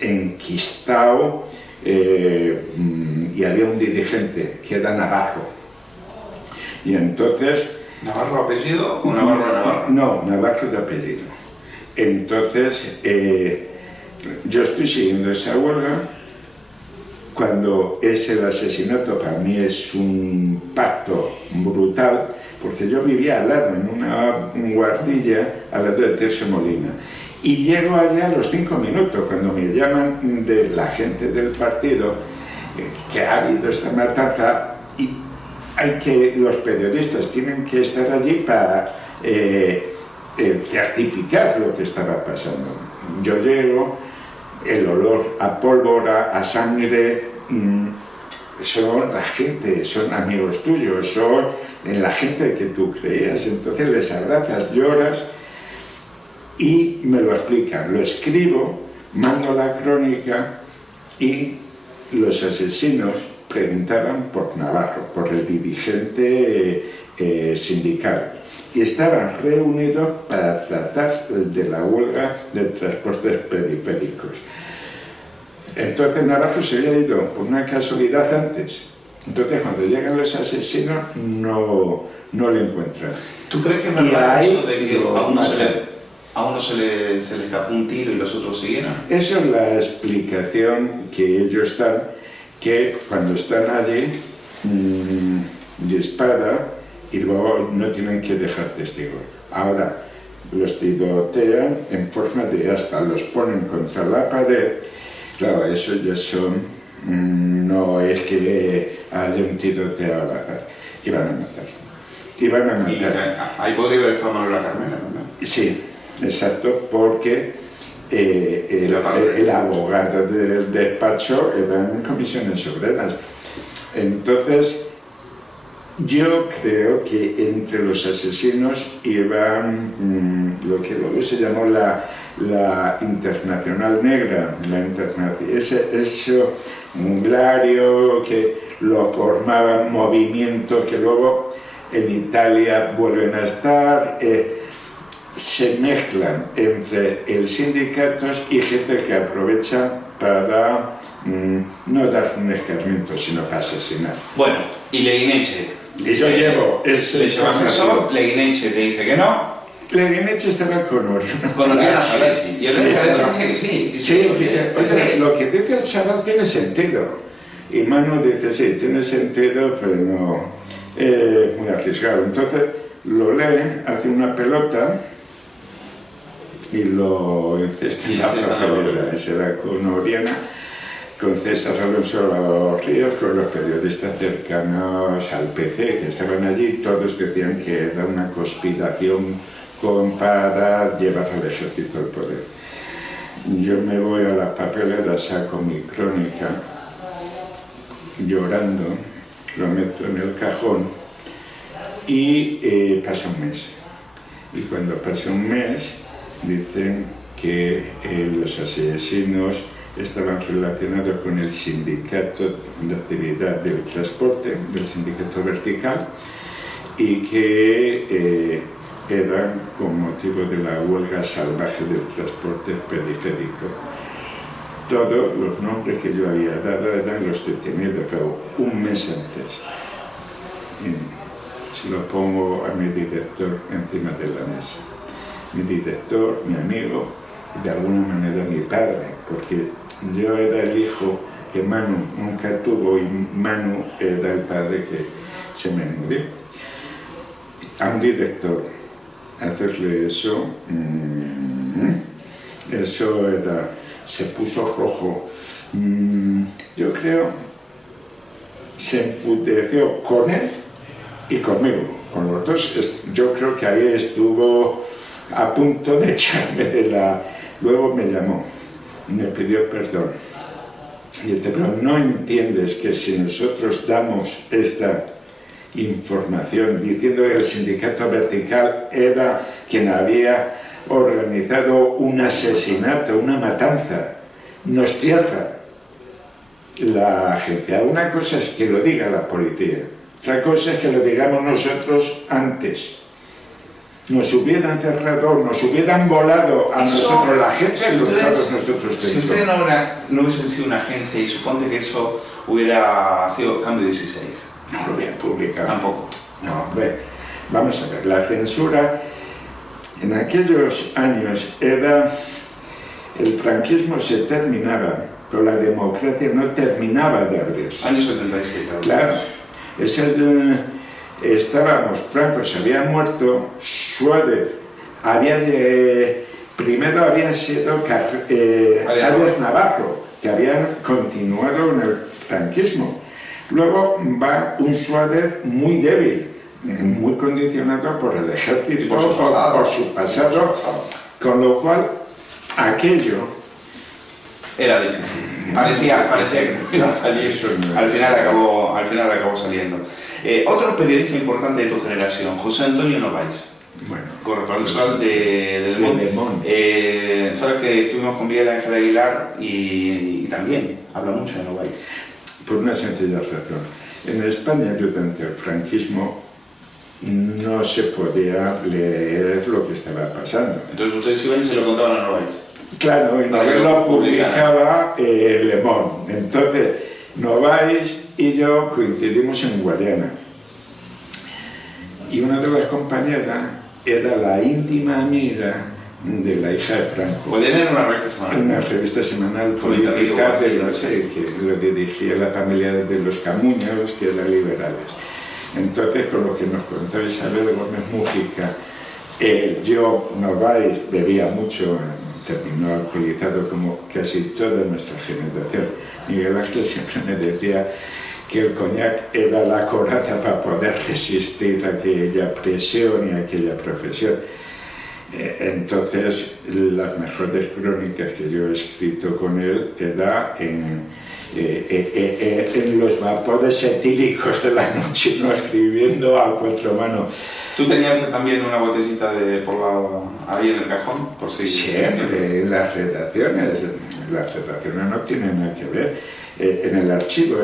enquistado y había un dirigente que era Navarro. Y entonces... ¿Navarro apellido o Navarro de Navarra? No, Navarro de apellido. Entonces yo estoy siguiendo esa huelga. Cuando es el asesinato, para mí es un pacto brutal, porque yo vivía al lado, en una guardilla al lado de Tirso Molina. Y llego allá a los 5 minutos, cuando me llaman de la gente del partido, que ha habido esta matanza, y los periodistas tienen que estar allí para certificar lo que estaba pasando. Yo llego, el olor a pólvora, a sangre, son la gente, son amigos tuyos, son la gente que tú creías. Entonces les abrazas, lloras y me lo explican. Lo escribo, mando la crónica y los asesinos preguntaban por Navarro, por el dirigente sindical. Y estaban reunidos para tratar de la huelga de transportes periféricos. Entonces Navarro se había ido por una casualidad antes. Entonces cuando llegan los asesinos no le encuentran. ¿Tú crees que es verdad eso de que a uno se le escapó un tiro y los otros siguieron? Esa es la explicación que ellos dan, que cuando están allí disparan y luego no tienen que dejar testigos. Ahora los tirotean en forma de aspa, los ponen contra la pared. Claro, eso ya son, no es que haya un tiroteo al azar, iban a matar. Y ahí podría haber estado Manuela Carmena también. Sí, exacto, porque el abogado del despacho eran Comisiones Obreras. Entonces, yo creo que entre los asesinos iban lo que luego se llamó la Internacional Negra, ese glario que lo formaban movimientos que luego en Italia vuelven a estar, se mezclan entre el sindicatos y gente que aprovecha para no dar un escarmiento, sino para asesinar. Bueno, y Leguineche. Y yo llevo ese caso. Leguineche te dice que no. Leguineche estaba con Oriana. Con Oriana Fallaci. Y Oriana dice que sí. Sí, oye, lo que dice el chaval tiene sentido. Y Manu dice, sí, tiene sentido, pero no, muy arriesgado. Entonces lo lee, hace una pelota y lo encesta en la papelera. Se da con Oriana, con César Alonso Ríos, con los periodistas cercanos al PC que estaban allí. Todos decían que era una conspiración para llevar al ejército al poder. Yo me voy a la papelera, saco mi crónica, llorando, lo meto en el cajón y pasa un mes. Y cuando pasa un mes, dicen que los asesinos estaban relacionados con el sindicato de actividad del transporte, del sindicato vertical, y que eran con motivo de la huelga salvaje del transporte periférico. Todos los nombres que yo había dado eran los detenidos, pero un mes antes. Y se lo pongo a mi director encima de la mesa. Mi director, mi amigo, y de alguna manera mi padre, porque yo era el hijo que Manu nunca tuvo y Manu era el padre que se me murió. A un director hacerle eso, eso era, se puso rojo. Yo creo se enfureció con él y conmigo, con los dos. Yo creo que ahí estuvo a punto de echarme de la... Luego me llamó, me pidió perdón. Y dice, pero no entiendes que si nosotros damos esta información diciendo que el sindicato vertical era quien había organizado un asesinato, una matanza, nos cierra la agencia. Una cosa es que lo diga la policía, otra cosa es que lo digamos nosotros antes. Nos hubieran cerrado, nos hubieran volado a nosotros la agencia, si con todos nosotros. Si ustedes no hubiesen sido una agencia, y suponte que eso hubiera sido cambio 16. No lo hubiera publicado. Tampoco. No, hombre, vamos a ver, la censura en aquellos años era... El franquismo se terminaba, pero la democracia no terminaba de abrirse. Año 77. Claro, es estábamos, Franco se había muerto, Suárez había primero había sido Arias Navarro, que habían continuado en el franquismo. Luego va un Suárez muy débil, muy condicionado por el ejército y por su pasado, con lo cual aquello era difícil. Parecía que iba a salir. Al final acabó saliendo. Otro periodista importante de tu generación, José Antonio Novaes. Bueno, corresponsal de Le Monde. Sabes que estuvimos con Miguel Ángel Aguilar y también habla mucho de Novaes. Por una sencilla razón. En España, durante el franquismo, no se podía leer lo que estaba pasando. Entonces ustedes iban y se lo contaban a Novaes. Claro, y Novaes lo publicaba Le Monde. Entonces, Novaes y yo coincidimos en Guadiana. Y una de las compañeras era la íntima amiga de la hija de Franco. Guadiana era una revista semanal. Una revista semanal política que lo dirigía la familia de los Camuños, que eran liberales. Entonces, con lo que nos contó Isabel Gómez Mújica, yo, Novaes, bebía mucho, terminó alcoholizado como casi toda nuestra generación. Miguel Ángel siempre me decía que el coñac era la coraza para poder resistir a aquella presión y a aquella profesión. Entonces, las mejores crónicas que yo he escrito con él era en los vapores etílicos de la noche, no escribiendo a cuatro manos. ¿Tú tenías también una botellita de polvo ahí en el cajón? Por si siempre, en las redacciones no tienen nada que ver. En el archivo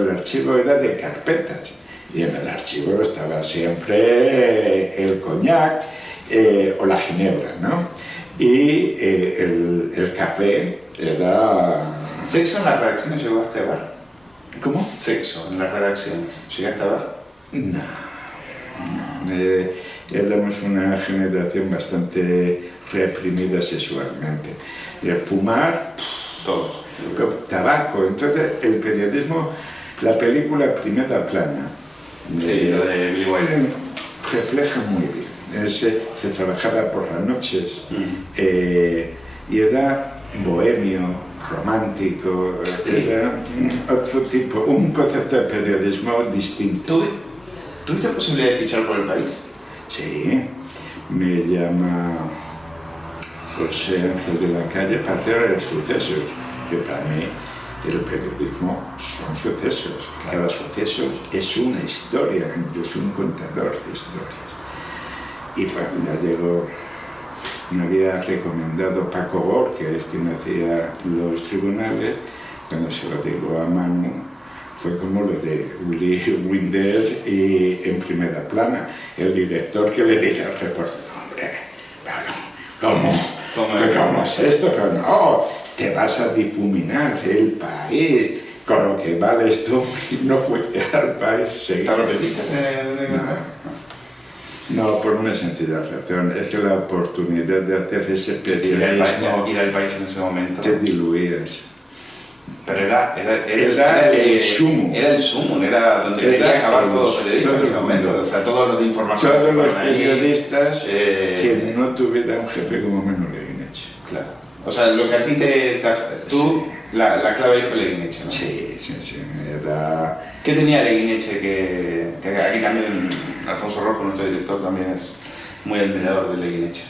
era de carpetas, y en el archivo estaba siempre el coñac o la ginebra, ¿no? Y el café era... ¿Sexo en las redacciones llegaste a ver? ¿Cómo? Sexo en las redacciones. ¿Llegaste a ver? No. Éramos una generación bastante reprimida sexualmente. Fumar, todo. Tabaco. Entonces, el periodismo, la película Primera Plana, sí, lo de Billy Wilder, refleja muy bien. Se trabajaba por las noches y era bohemio, romántico, sí. Era otro tipo, un concepto de periodismo distinto. ¿Tuviste posibilidad de fichar por El País? Sí, me llama José Ángel de la Calle para hacer sucesos, que para mí el periodismo son sucesos. Cada suceso es una historia, yo soy un contador de historias. Y bueno, ya llegó, me había recomendado Paco Bor, que es quien hacía los tribunales. Cuando se lo digo a Manu, fue como lo de Willy Wilder y En Primera Plana, el director que le dice al reportero, hombre, ¿Cómo? ¿Cómo es esto? Pero no, te vas a difuminar el país, con lo que vales tú, y no fue al país seguir. ¿Te repetiste? No, por una sencilla razón, es que la oportunidad de hacer ese periodismo... Ir al país en ese momento. Te diluías. Pero era el sumo. Era el sumo, era donde quería acabar todo periodista en ese momento. O sea, todos los de información. Todos los periodistas que no tuvieran un jefe como Manu Leguineche. Claro. O sea, lo que a ti tú, sí. la clave ahí fue Leguineche, ¿no? Sí. Era... ¿Qué tenía Leguineche que aquí también Alfonso Rojo, nuestro director, también es muy admirador de Leguineche?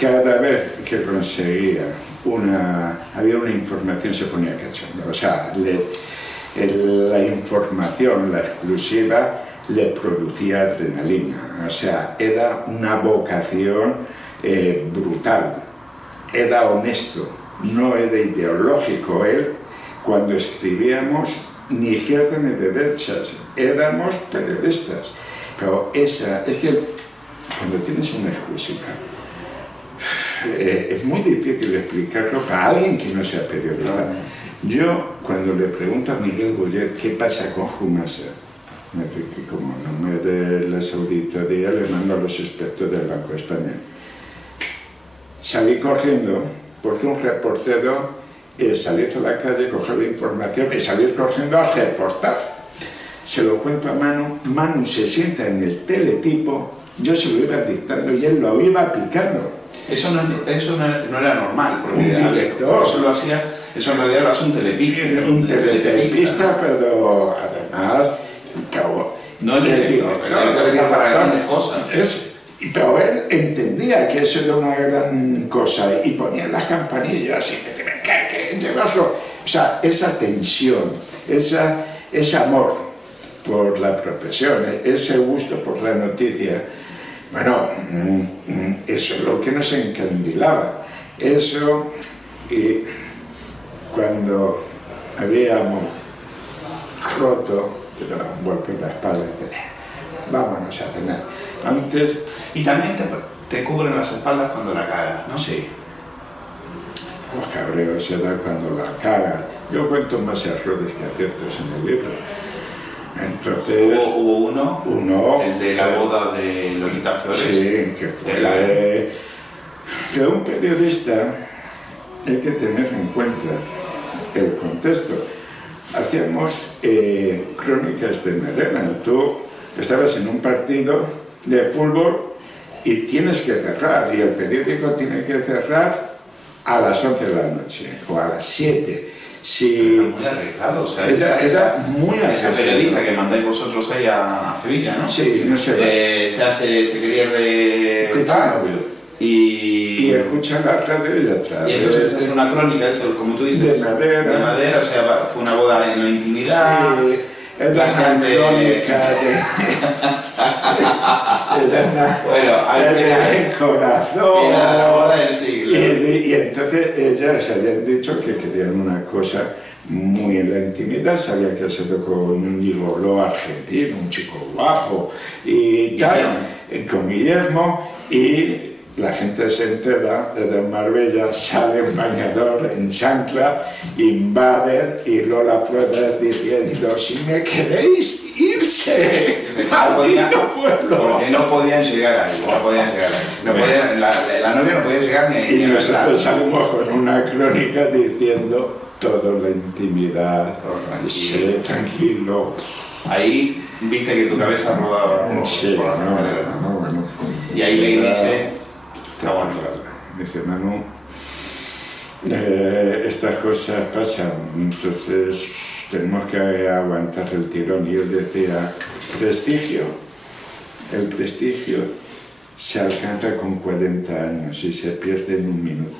Cada vez que conseguía había una información, se ponía cachondo. O sea, la información, la exclusiva, le producía adrenalina. O sea, era una vocación brutal. Era honesto, no era ideológico. Él, cuando escribíamos, ni izquierda ni derechas, éramos periodistas. Pero es que cuando tienes una exclusiva, es muy difícil explicarlo para alguien que no sea periodista. Yo, cuando le pregunto a Miguel Boyer qué pasa con Jumasa, me dice que como no me dé las auditorías, le mando a los expertos del Banco Español. Salí corriendo, porque un reportero es salir a la calle, coger la información y salir corriendo a reportar. Se lo cuento a Manu se sienta en el teletipo, yo se lo iba dictando y él lo iba aplicando. Eso no era normal, porque un director, eso lo hacía, eso en realidad lo hace un telepista. Un telepista, pero además, no el director, para grandes cosas. Pero él entendía que eso era una gran cosa y ponía las campanillas y que llevarlo. O sea, esa tensión, ese amor por la profesión, ese gusto por la noticia, bueno, eso es lo que nos encandilaba. Eso, y cuando habíamos roto, te daban un golpe en la espalda, vámonos a cenar. Antes... Y también te cubren las espaldas cuando la cagas, ¿no? Sí. Los cabreos se dan cuando la cagas. Yo cuento más errores que aciertos en el libro. Entonces... Hubo uno, el de la boda de Lolita Flores. Sí, que fue... De un periodista hay que tener en cuenta el contexto. Hacíamos crónicas de Medina. Tú estabas en un partido de fútbol y tienes que cerrar, y el periódico tiene que cerrar a las 11 de la noche o a las 7. Muy arriesgado, o sea, era muy arriesgado. Esa periodista que mandáis vosotros ahí a Sevilla, ¿no? Sí, no sé. Se quería de... Y escucha la radio y atrás. Y entonces hace una crónica, eso, como tú dices, de madera, o sea, fue una boda en la intimidad. Sí. Es la gente crónica el corazón. Era la boda del siglo. Y entonces ellas habían dicho que querían una cosa muy en la intimidad, se había casado con un gigoló argentino, un chico guapo y tal, con Guillermo, y la gente se entera, desde Marbella sale un bañador en chancla, invade y Lola Flores diciendo: si me queréis irse, porque no podían llegar ahí, la novia no podía llegar ni y nosotros salimos con una crónica diciendo toda la intimidad, sé tranquilo. Ahí viste que tu cabeza rodaba por la escalera. Bueno, y ahí le dice: dice Manu, estas cosas pasan, entonces tenemos que aguantar el tirón. Y él decía: prestigio, el prestigio se alcanza con 40 años y se pierde en un minuto.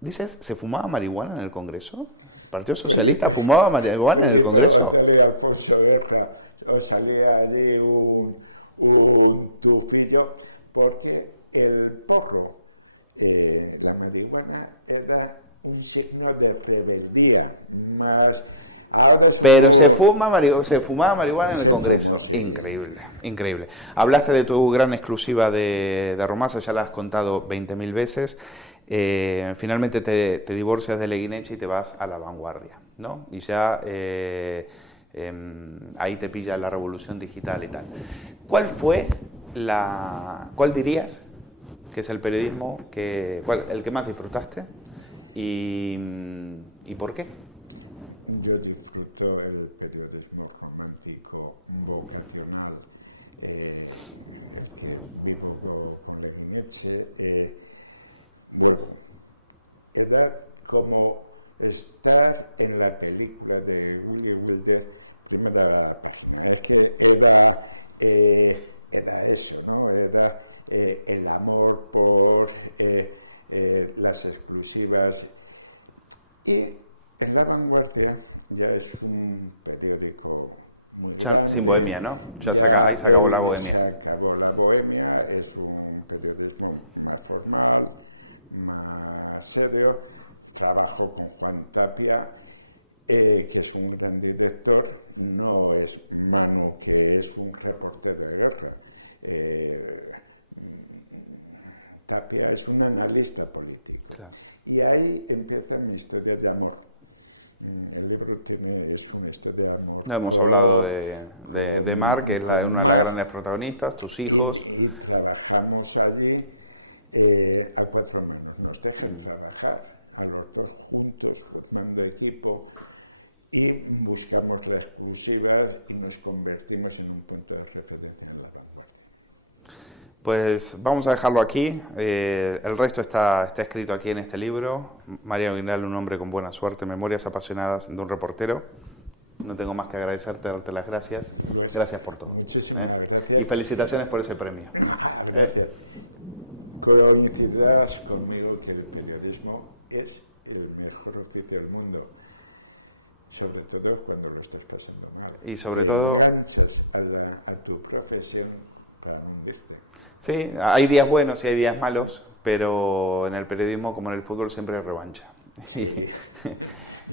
¿Dices, se fumaba marihuana en el Congreso? ¿El Partido Socialista fumaba marihuana en el Congreso? Pero salía Alfonso Guerra, o salía allí un tufillo, porque el porro, la marihuana, era un signo de rebeldía, más... Ahora es pero se fumaba marihuana en el Congreso. Fumó, sí. Increíble. Increíble. Hablaste de tu gran exclusiva de Romasa, ya la has contado 20.000 veces. Finalmente te divorcias de Leguineche y te vas a La Vanguardia, ¿no? Y ya ahí te pilla la revolución digital y tal. ¿Cuál dirías que es el periodismo el que más disfrutaste y por qué? Yo disfruto el periodismo romántico, vocacional, el que vivo con Leguineche. Vuelvo. Era como estar en la película de Willy Wilder, primera página. Es que era eso, ¿no? Era el amor por las exclusivas. Y en La Vanguardia ya es un periódico muy grande. Sin bohemia, ¿no? Ya se acabó la bohemia. Se acabó la bohemia, es un periodismo más formal, más serio. Trabajo con Juan Tapia, que es un gran director. No es Manu, que es un reportero de guerra. Tapia es un analista político. Claro. Y ahí empieza mi historia de amor. El libro es una historia de amor. No, hemos hablado de Mar, que es una de las grandes protagonistas, tus hijos. Y trabajamos allí a cuatro manos. Nos dejan trabajar a los dos juntos, formando equipo, y buscamos las exclusivas y nos convertimos en un punto de referencia en La Vanguardia. Pues vamos a dejarlo aquí. El resto está escrito aquí en este libro. Mariano Guindal, un hombre con buena suerte, memorias apasionadas de un reportero. No tengo más que agradecerte, darte las gracias. Luis, gracias por todo. Muchísimas gracias. Y felicitaciones por ese premio. Gracias. Coincidirás conmigo que el periodismo es el mejor oficio del mundo, sobre todo cuando lo estás pasando mal. Y sobre todo enganchas a tu profesión para no hundirte. Sí, hay días buenos y hay días malos, pero en el periodismo, como en el fútbol, siempre hay revancha. Sí.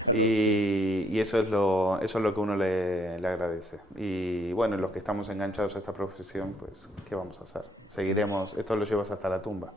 Y eso es lo que uno le agradece. Y bueno, los que estamos enganchados a esta profesión, pues, ¿qué vamos a hacer? Seguiremos, esto lo llevas hasta la tumba.